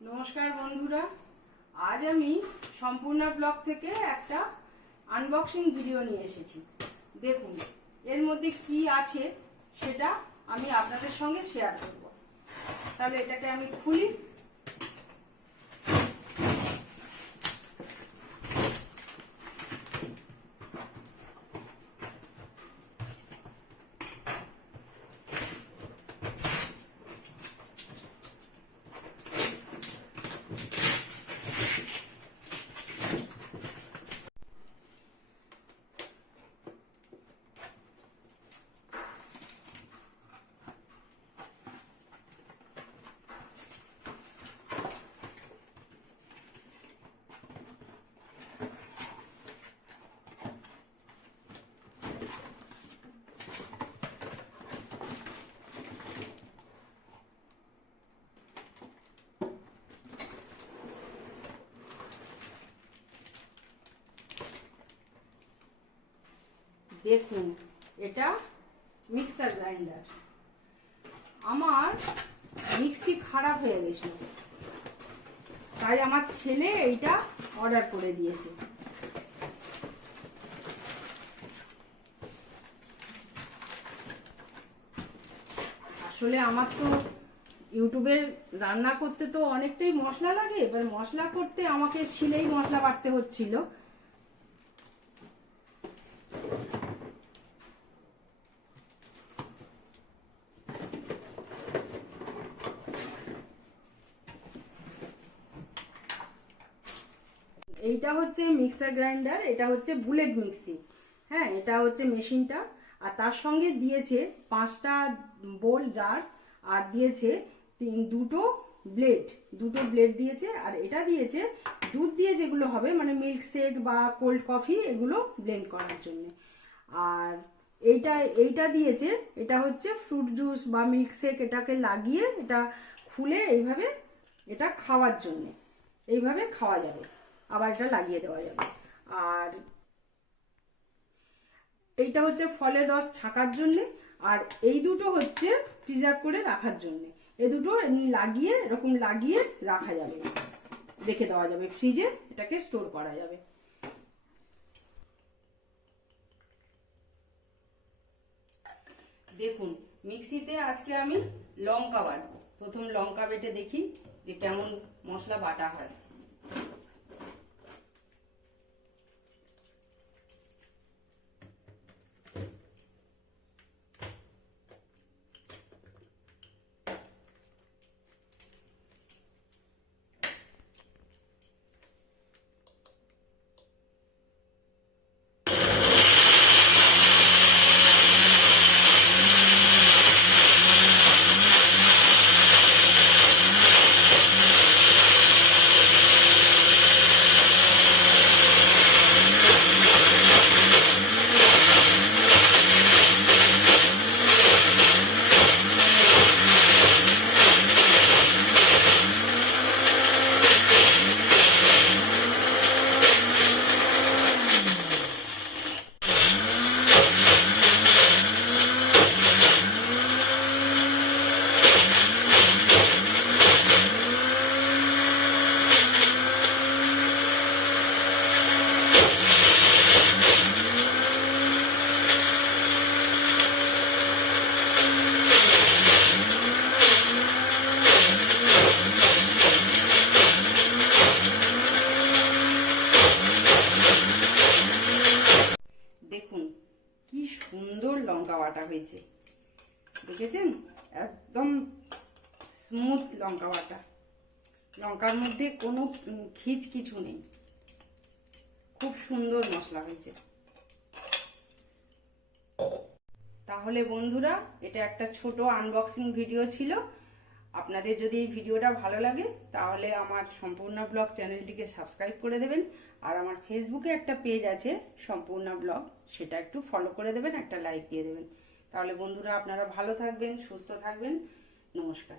নমস্কার বন্ধুরা, আজ আমি সম্পূর্ণ ব্লগ থেকে একটা আনবক্সিং ভিডিও নিয়ে এসেছি। দেখুন এর মধ্যে কি আছে সেটা আমি আপনাদের সঙ্গে শেয়ার করব। তাহলে এটাকে আমি খুলি। দেখুন এটা মিক্সার গ্রাইন্ডার। আমার মিক্সি খারাপ হয়ে গেছিল, তাই আমার ছেলে এইটা অর্ডার করে দিয়েছে। আসলে আমার তো ইউটিউবের রান্না করতে তো অনেকটাই মশলা লাগে, এবার মশলা করতে আমাকে শিলেই মশলা বাটতে হচ্ছিল। এইটা হচ্ছে মিক্সার গ্রাইন্ডার, এটা হচ্ছে বুলেট মিক্সি। হ্যাঁ, এটা হচ্ছে মেশিনটা। আর তার সঙ্গে দিয়েছে 5টা বোল জার, আর দিয়েছে দুটো ব্লেড দিয়েছে। আর এটা দিয়েছে দুধ দিয়ে যেগুলো হবে, মানে মিল্ক শেক বা কোল্ড কফি, এগুলো ব্লেন্ড করার জন্য। আর এইটা দিয়েছে, এটা হচ্ছে ফ্রুট জুস বা মিল্ক শেক, এটাকে লাগিয়ে এটা খুলে এইভাবে এটা খাওয়ার জন্য, এইভাবে খাওয়া যাবে, আবার এটা লাগিয়ে দেওয়া যাবে। আর এইটা হচ্ছে ফলের রস ছাকার জন্য, আর এই দুটো হচ্ছে প্রিজার্ভ করে রাখার জন্য। এই দুটো এমনি লাগিয়ে, এরকম লাগিয়ে রাখা যাবে, রেখে দেওয়া যাবে ফ্রিজে, এটাকে স্টোর করা যাবে। দেখুন মিক্সিতে আজকে আমি লঙ্কা বাটবো। প্রথম লঙ্কা বেটে দেখি যে কেমন মশলা বাটা হয়। দেখুন কি সুন্দর লঙ্কা বাটা হয়েছে, দেখেছেন? একদম স্মুথ লঙ্কা বাটা, লঙ্কার মধ্যে কোনো খিচ কিছু নেই, খুব সুন্দর মশলা হয়েছে। তাহলে বন্ধুরা, এটা একটা ছোট আনবক্সিং ভিডিও ছিল। আপনাদের যদি এই ভিডিওটা ভালো লাগে তাহলে আমার সম্পূর্ণ ব্লগ চ্যানেলটিকে সাবস্ক্রাইব করে দেবেন। আর আমার ফেসবুকে একটা পেজ আছে সম্পূর্ণ ব্লগ, সেটা একটু ফলো করে দেবেন, একটা লাইক দিয়ে দেবেন। তাহলে বন্ধুরা আপনারা ভালো থাকবেন, সুস্থ থাকবেন। নমস্কার।